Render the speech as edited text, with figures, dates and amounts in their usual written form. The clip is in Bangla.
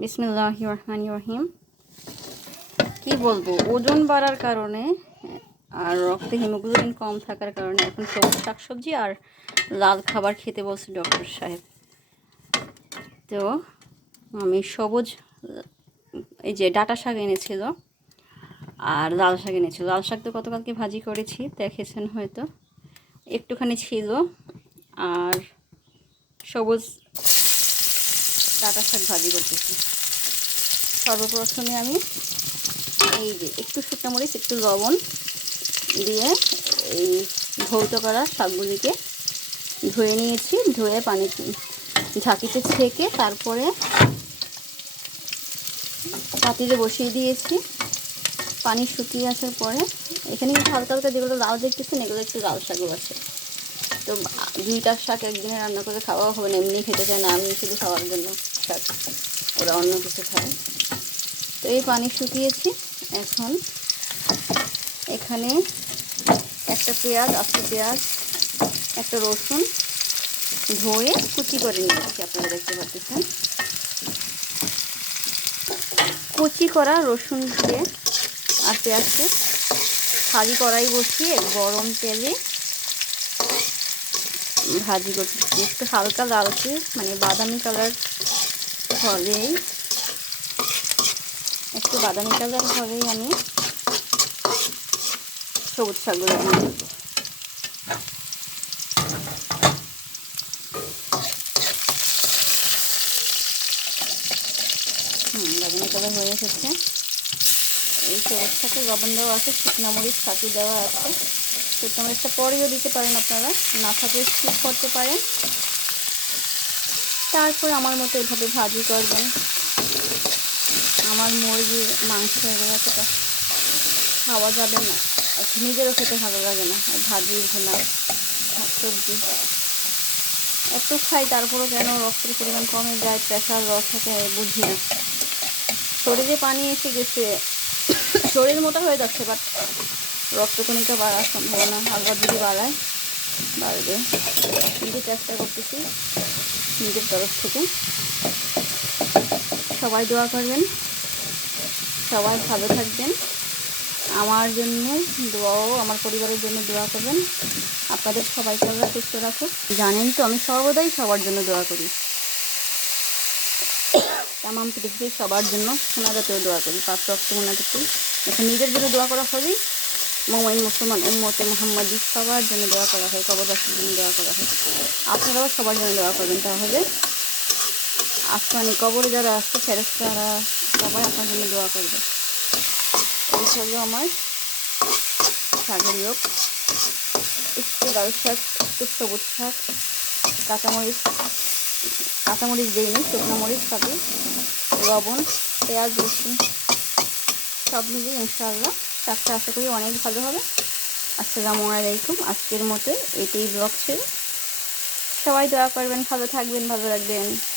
বিসমিল্লাহির রহমানির রহিম। কি বলবো, ওজন বাড়ার কারণে আর রক্তে হিমোগ্লোবিন কম থাকার কারণে এখন সবুজ শাকসবজি আর লাল খাবার খেতে বলছে ডক্টর সাহেব। তো আমি সবুজ এই যে ডাঁটা শাক এনেছিল আর লাল শাক এনেছিল। লাল শাক তো গতকালকে ভাজি করেছি, দেখেছেন হয়তো, একটুখানি ছিল। আর সবুজ ডাঁটা শাক ভাজি করতেছি। সর্বপ্রথমে আমি এই যে একটু শুকনো মরিচ, একটু লবণ দিয়ে এই ধৌত করা শাকগুলিকে ধুয়ে নিয়েছি। ধুয়ে পানি ঝাঁকিতে ছেঁকে তারপরে পাতিলে বসিয়ে দিয়েছি। পানি শুকিয়ে আসার পরে এখানে কিন্তু হালকা হালকা যেগুলো লাল দেখতেছেন এগুলো একটু লাল শাকও আছে। তো দুইটা শাক একদিনে রান্না করে খাওয়া হবে না, এমনি খেতে চায় না, আমি শুধু খাওয়ার জন্য শাক, ওরা অন্য কিছু খায়। তো এই পানি শুকিয়েছি। এখন এখানে একটা পেঁয়াজ, আস্ত পেঁয়াজ, একটা রসুন ধুয়ে কুচি করে নিয়েছি, আপনারা দেখতে পাচ্ছেন। কুচি করা রসুন দিয়ে আর পেঁয়াজকে ভাজি কড়াই বসিয়ে গরম তেলে ভাজি করতেছি। একটু হালকা লালচে মানে বাদামি কালার হলেই, একটু বাদামি কালার হলেই আমি সবুজ শাকগুলো দিয়ে দেবো। বাদামি কালার হয়ে এসেছে। এই সবুজ শাকে লবণ দেওয়া আছে, শুকনো মরিচ ফাঁকি দেওয়া আছে। শুকনো মরিচটা পরেও দিতে পারেন, আপনারা না থাকলে স্কিপ করতে পারেন। তারপর আমার মতো এভাবে ভাজি করবেন। আমার মুরগির মাংস এতটা খাওয়া যাবে না, নিজেরও খেতে ভালো লাগে না। ভাজি ভুনা শাক সবজি এত খাই, তারপরও কেন রক্তের পরিমাণ কমে যায়, প্রেশার লস থাকে বুঝি না। শরীরে পানি এসে গেছে, শরীর মোটা হয়ে যাচ্ছে, বাট রক্তকণিকা বাড়ার সম্ভাবনা আবার যদি বাড়ায় বাড়বে। কিন্তু চেষ্টা করতেছি নিজের তরফ থেকে। সবাই দোয়া করবেন, সবাই ভালো থাকবেন। আমার জন্য দোয়াও, আমার পরিবারের জন্য দোয়া করবেন। আপনাদের সবাইকে আল্লাহ সুস্থ রাখুক। জানেন তো আমি সর্বদাই সবার জন্য দোয়া করি, তামাম পৃথিবীর সবার জন্য মোনাজাতেও দোয়া করি, 5 ওয়াক্ত মোনাজাতেই। এখন নিজের জন্য দোয়া করা হলেই মুমিন মুসলমান উম্মতে মুহাম্মাদি সবার জন্য দোয়া করা হয়, কবরবাসীর জন্য দোয়া করা হয়। আপনারাও সবার জন্য দোয়া করবেন, তাহলে আসমানি কবরে যারা আসছে ফেরেশতারা সবাই আপনার জন্য দোয়া করবে। এই হলো আমার শাকের লোক। একটু লাল শাক, একটু সবুজ শাক, কাঁচামরিচ, কাঁচামরিচ দিইনি, শুকনো মরিচ পাবে, লবণ, পেঁয়াজ, রসুন সব মিলিয়ে ইনশাআল্লাহ শাকটা আশা করি অনেক ভালো হবে। আসসালামু আলাইকুম। আজকের মতো এটাই ব্লগ ছিল। সবাই দোয়া করবেন, ভালো থাকবেন, ভালো রাখবেন।